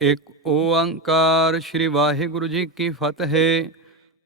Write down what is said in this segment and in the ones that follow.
ਇੱਕ ਓੰਕਾਰ ਸ੍ਰੀ ਵਾਹਿਗੁਰੂ ਜੀ ਕੀ ਫਤਿਹ।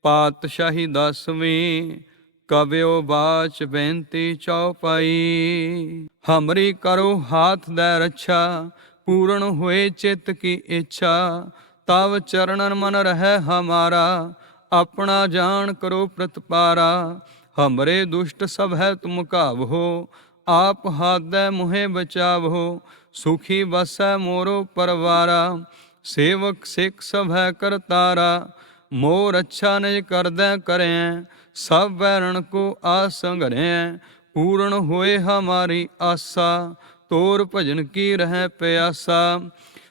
ਪਾਤਸ਼ਾਹੀ ਦਸਵੀਂ, ਕਵਿਓ ਬਾਚ ਬੇਨਤੀ ਚਉਪਾਈ ਹਮਰੀ ਕਰੋ ਹਾਥ ਦਾ ਰੱਛਾ, ਪੂਰਨ ਹੋਏ ਚਿੱਤ ਕੀ ਇੱਛਾ। ਤਵ ਚਰਣਨ ਮਨ ਰਹਿ ਹਮਾਰਾ, ਆਪਣਾ ਜਾਣ ਕਰੋ ਪ੍ਰਤਪਾਰਾ। ਹਮਰੇ ਦੁਸ਼ਟ ਸਭ ਹੈ ਤੁਮ ਕਾਵਹੋ ਆਪ ਹਾਦੈ ਮੁਹੇ ਬਚਾਵੋ। ਸੁਖੀ ਬਸੈ ਮੋਰੋ ਪਰਵਾਰਾ, ਸੇਵਕ ਸਿੱਖ ਸਭ ਹੈ ਕਰਤਾਰਾ ਮੋਰ ਅੱਛਾ ਨਿਜ ਕਰਦੈ ਕਰੈ ਸਭ ਵੈਰਣ ਕੋ ਆਸੰਗਰੈ ਪੂਰਨ ਹੋਏ ਹਮਾਰੀ ਆਸਾ, ਤੋਰ ਭਜਨ ਕੀ ਰਹਿ ਪਿਆਸਾ,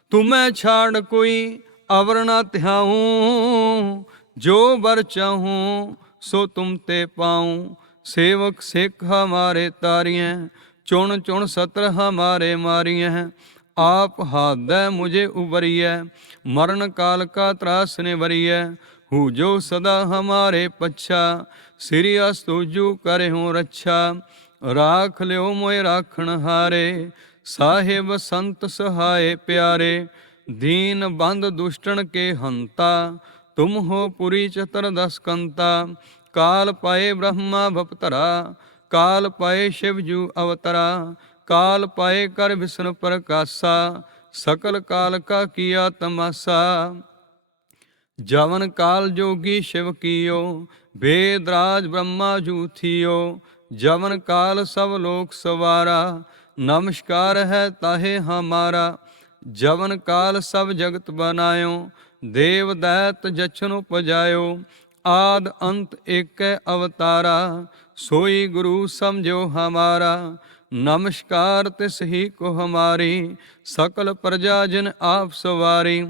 ਤੁਮੈ ਛਾੜ ਕੋਈ ਅਵਰਨਾ ਧਿਆਉ, ਜੋ ਵਰ ਚਾਹੂੰ ਸੋ ਤੁਮ ਤੇ ਪਾਉ, ਸੇਵਕ ਸਿੱਖ ਹਮਾਰੇ ਤਾਰੀਐ ਚੁਣ ਚੁਣ ਸਤਰ ਹਮਾਰੇ ਮਾਰੀਐ, ਆਪ ਹਾਦੈ ਮੁਝੇ ਉਬਰੀਐ ਮਰਨ ਕਾਲ ਕਾ ਤਰਾਸ ਨੇ ਵਰੀਐ ਹੂ ਜੋ ਸਦਾ ਹਮਾਰੇ ਪੱਛਾ, ਸ੍ਰੀ ਅਸਤੁਜੂ ਕਰਹੁ ਰੱਛਾ, ਰਾਖ ਲਿਓ ਮੋਇ ਰਾਖਣ ਹਾਰੇ, ਸਾਹਿਬ ਸੰਤ ਸਹਾਏ ਪਿਆਰੇ, ਦੀਨ ਬੰਦ ਦੁਸ਼ਟਣ ਕੇ ਹੰਤਾ, ਤੁਮ ਹੋ ਪੁਰੀ ਚਤਰ ਦਸ ਕੰਤਾ ਕਾਲ ਪਾਏ ਬ੍ਰਹਮਾ ਭਪਤਰਾ ਕਾਲ ਪਾਏ ਸ਼ਿਵ ਜੂ ਅਵਤਰਾ, ਕਾਲ ਪਾਏ ਕਰ ਵਿਸ਼ਨ ਪ੍ਰਕਾਸ਼ਾ, ਸਕਲ ਕਾਲ ਕਾ ਕੀਆ ਤਮਾਸਾ। ਜਵਨ ਕਾਲ ਜੋਗੀ ਸ਼ਿਵ ਕੀਓ ਵੇਦ ਰਾਜ ਬ੍ਰਹਮਾ ਜੂਥੀਓ ਜਵਨ ਕਾਲ ਸਭ ਲੋਕ ਸਵਾਰਾ, ਨਮਸਕਾਰ ਹੈ ਤਾਹੇ ਹਮਾਰਾ। ਜਵਨ ਕਾਲ ਸਭ ਜਗਤ ਬਨਾਇਓ, ਦੇਵ ਦੈਤ ਜਛਨ ਉਪਜਾਇਓ। ਆਦ ਅੰਤ ਏਕੈ ਅਵਤਾਰਾ, ਸੋਈ ਗੁਰੂ ਸਮਝੋ ਹਮਾਰਾ। ਨਮਸਕਾਰ ਤਿਸ ਹੀ ਕੋ ਹਮਾਰੀ, ਸਕਲ ਪ੍ਰਜਾ ਜਿਨ ਆਪ ਸਵਾਰੀ।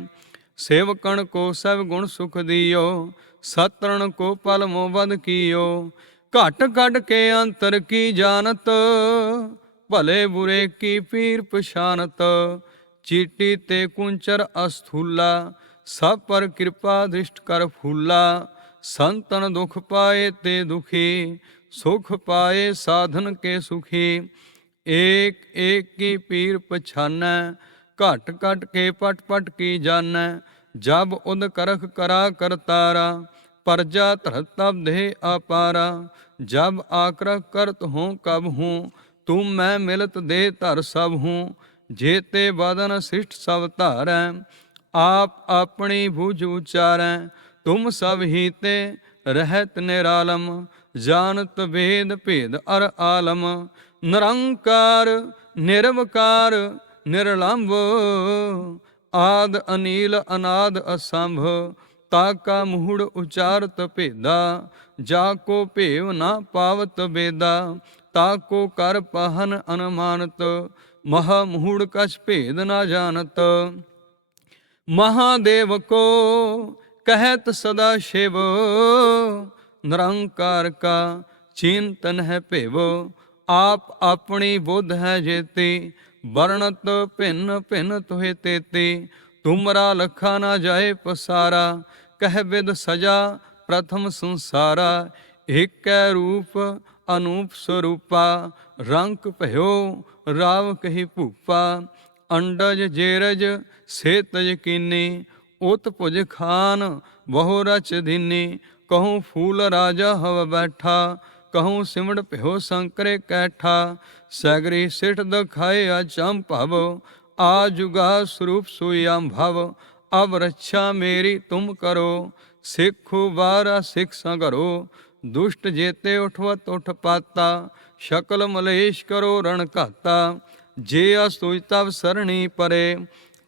ਸੇਵਕਣ ਕੋ ਸਭ ਗੁਣ ਸੁਖ ਦਿਓ, ਸਤਰਣ ਕੋ ਪਲ ਮੋ ਵਦ ਕੀਓ। ਘਟ ਕੱਢ ਕੇ ਅੰਤਰ ਕੀ ਜਾਣਤ, ਭਲੇ ਬੁਰੇ ਕੀ ਪੀਰ ਪਛਾਨਤ। ਚੀਟੀ ਤੇ ਕੁੰਚਰ ਅਸਥੂਲਾ, ਸਭ ਪਰ ਕਿਰਪਾ ਦ੍ਰਿਸ਼ਟ ਕਰ ਫੂਲਾ। ਸੰਤਨ ਦੁਖ ਪਾਏ ਤੇ ਦੁਖੀ, ਸੁਖ ਪਾਏ ਸਾਧਨ ਕੇ ਸੁਖੀ। ਏਕ ਏਕ ਕੀ ਪੀਰ ਪਛਾਨੈ, ਘਟ ਘਟ ਕੇ ਪਟ ਪਟ ਕੀ ਜਾਣੈ ਜਬ ਉਦ ਕਰਖ ਕਰਾ ਕਰਤਾਰਾ ਪਰਜਾ ਧਰ ਤਬ ਦੇ ਅਪਾਰਾ। ਜਬ ਆਕਰਖ ਕਰਤ ਹੂੰ ਕਬ ਹੂੰ, ਤੂੰ ਮੈਂ ਮਿਲਤ ਦੇ ਧਰ ਸਭ ਹੂੰ। ਜੇਤੇ ਬਦਨ ਸਿਸ਼ਟ ਸਭ ਧਾਰੈ, ਆਪ ਆਪਣੀ ਬੁਝ ਉਚਾਰੈ। ਤੁਮ ਸਭ ਹੀ ਰਹਿਤ ਨਿਰਾਲਮ, ਜਾਣਤ ਵੇਦ ਭੇਦ ਅਰ ਆਲਮ। ਨਿਰੰਕਾਰ, ਨਿਰਵਕਾਰ, ਨਿਰਲੰਭ, ਆਦ ਅਨੀਲ, ਅਨਾਦ ਅਸੰਭ। ਤਾ ਕਾ ਮੂੜ ਉਚਾਰਤ ਭੇਦਾ, ਜਾ ਕੋ ਭੇਵ ਨਾ ਪਾਵਤ ਬੇਦਾ ਤਾਕੋ ਕਰ ਪਹਨ ਅਨਮਾਨਤ, ਮਹਾ ਮੂੜ ਕਛ ਭੇਦ ਨਾ ਜਾਣਤ। ਮਹਾਦੇਵ ਕੋ ਕਹਿਤ ਸਦਾ ਸ਼ਿਵ, ਨਿਰੰਕਾਰ ਕਾ ਚਿੰਤਨ ਹੈ ਭੇਵ। ਆਪ ਆਪਣੀ ਬੁੱਧ ਹੈ ਜੇਤੀ, ਵਰਣਤ ਭਿੰਨ ਭਿੰਨ ਤੋਹਿ ਤੇਤੀ। ਤੁਮਰਾ ਲਖਾ ਨਾ ਜਾਏ ਪਸਾਰਾ, ਕਹਿ ਬਿਦ ਸਜਾ ਪ੍ਰਥਮ ਸੰਸਾਰਾ। ਏਕੈ ਰੂਪ ਅਨੂਪ ਸਰੂਪਾ ਰੰਗ ਭਇਓ ਰਾਵ ਕਹੀ ਭੂਪਾ। ਅੰਡਜ ਜੇਰਜ ਸੇਤਜ ਕੀਨੀ ਉਤ ਭੁਜ ਖਾਨ, ਬਹੁ ਰਚ ਦਿਨੀ ਕਹੂੰ ਫੂਲ ਰਾਜਾ ਹਵ ਬੈਠਾ, ਕਹੂੰ ਸਿਮੜ ਭਿਓ ਸੰਕਰੇ ਕੈਠਾ, ਸਗਰੀ ਸਿਠ ਦਖਾਏ ਅਚੰ ਭਵ, ਆ ਜੁਗਾ ਸਰੂਪ ਸੁਯੰ ਭਵ ਅਬ ਰੱਛਾ ਮੇਰੀ ਤੁਮ ਕਰੋ, ਸਿੱਖੂ ਬਾਰਾ ਸਿੱਖ ਸੰਗਰੋ, ਦੁਸ਼ਟ ਜੇਤੇ ਉਠਵਤ ਉਠ ਪਾਤਾ, ਸ਼ਕਲ ਮਲੇਸ਼ ਕਰੋ ਰਣ ਘਾਤਾ, ਜੇ ਅਸੁਜ ਤਵ ਸਰਣੀ ਪਰੇ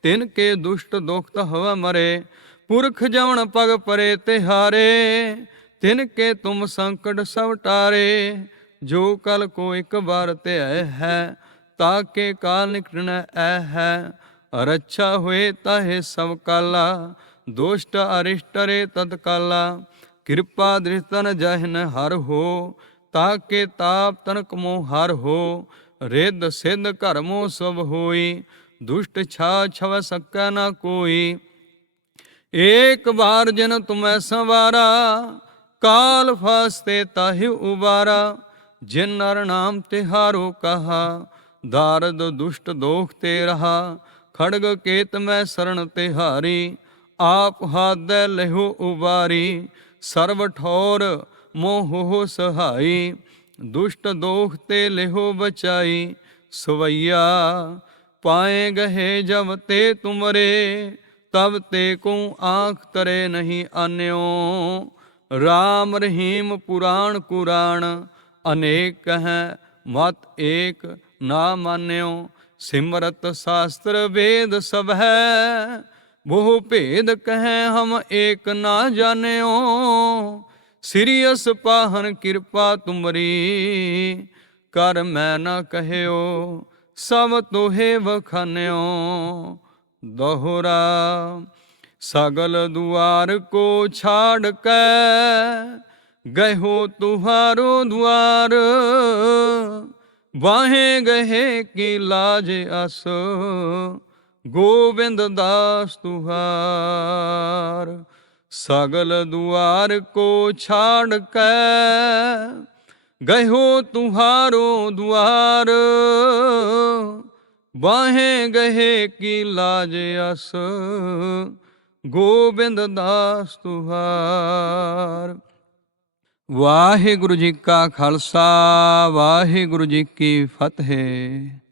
ਤਿਨ ਕੇ ਦੁਸ਼ਟ ਦੁਖਤ ਹਵਾ ਮਰੇ, ਪੁਰਖ ਜਵਨ ਪਗ ਪਰੇ ਤਿਹਾਰੇ। ਤਿਨ ਕੇ ਤੁਮ ਸੰਕਟ ਸਭ ਟਾਰੇ, ਜੋ ਕਲ ਕੋ ਇੱਕ ਵਾਰ ਤੇ ਹੈ ਤਾਕੇ ਕਾਲ ਨਿਕਟਣ ਐ ਹੈ। ਰੱਛਾ ਹੋਏ ਤਾਹੇ ਸਭ ਕਾਲਾ, ਦੋਸ਼ਟ ਅਰਿਸ਼ਟਰੇ ਤਤ ਕਾਲਾ। ਕਿਰਪਾ ਦ੍ਰਿਸ਼ਤਨ ਜਹਨ ਹਰ ਹੋ ਤਾਕੇ ਤਾਪ ਤਨਕ ਮੋ ਹਰ ਹੋ, ਰਿੱਧ ਸਿੱਧ ਕਰਮੋ ਸਭ ਹੋਈ। ਦੁਸ਼ਟ ਛਾ ਛਵ ਸਕੈ ਨਾ ਕੋਈ। ਏਕ ਬਾਰ ਜਨ ਤੁਮੈ ਸੰਵਾਰਾ, ਕਾਲ ਫਸਤੇ ਤਾਹਿ ਉਬਾਰਾ। ਜਿਨ ਨਰ ਨਾਮ ਤਿਹਾਰੋ ਕਹਾ, ਦਾਰਦ ਦੁਸ਼ਟ ਦੋਖ ਤੇ ਰਹਾ। ਖੜਗ ਕੇਤ ਮੈਂ ਸਰਣ ਤਿਹਾਰੀ, ਆਪ ਹਾਦੈ ਲਹੋ ਉਬਾਰੀ। ਸਰਵ ਠੌਰ ਮੋਹ ਸਹਾਈ, ਦੁਸ਼ਟ ਦੋਖ ਤੇ ਲਿਹੋ ਬਚਾਈ। ਸਵਈਆ ਪਾਏ ਗਹੇ ਜਬ ਤੇ ਤੁਮਰੇ, ਤਬ ਤੇ ਕੋ ਆਖ ਤਰੇ ਨਹੀਂ ਆਨਿਓ। ਰਾਮ ਰਹੀਮ ਪੁਰਾਣ ਕੁਰਾਨ ਅਨੇਕ ਹੈ ਮਤ ਏਕ ਨਾ ਮਾਨਿਓ। ਸਿਮਰਤ ਸ਼ਾਸਤਰ ਵੇਦ ਸਭ ਹੈ, ਬਹੁ ਭੇਦ ਕਹੈ ਹਮ ਏਕ ਨਾ ਜਾਣਿਓ। ਸਿਰਿਯਸ ਪਾਹਨ ਕਿਰਪਾ ਤੁਮਰੀ, ਕਰ ਮੈਂ ਨਾ ਕਹਿਓ। ਸਭ ਤੋਹੇ ਵਖਨਿਓ, ਦੋਹਰਾ ਸਗਲ ਦੁਆਰ ਕੋ ਛਾੜ ਕੇ ਹੋ ਤੁਹਾਰੋ ਦੁਆਰ। ਵਾਹੇ ਗਏ ਕੀ ਲਾਜ ਅਸ, ਗੋਬਿੰਦ ਦਾਸ ਤੁਹਾਰ। ਸਗਲ ਦੁਆਰ ਕੋ ਛਾੜ ਕੇ ਗਇਓ ਤੁਹਾਰੋ ਦੁਆਰ ਬਾਹੇ ਗਹੇ ਕੀ ਲਾਜ ਅਸ, ਗੋਬਿੰਦ ਦਾਸ ਤੁਹਾਰ। ਵਾਹਿਗੁਰੂ ਜੀ ਕਾ ਖਾਲਸਾ, ਵਾਹਿਗੁਰੂ ਜੀ ਕੀ ਫਤਿਹ।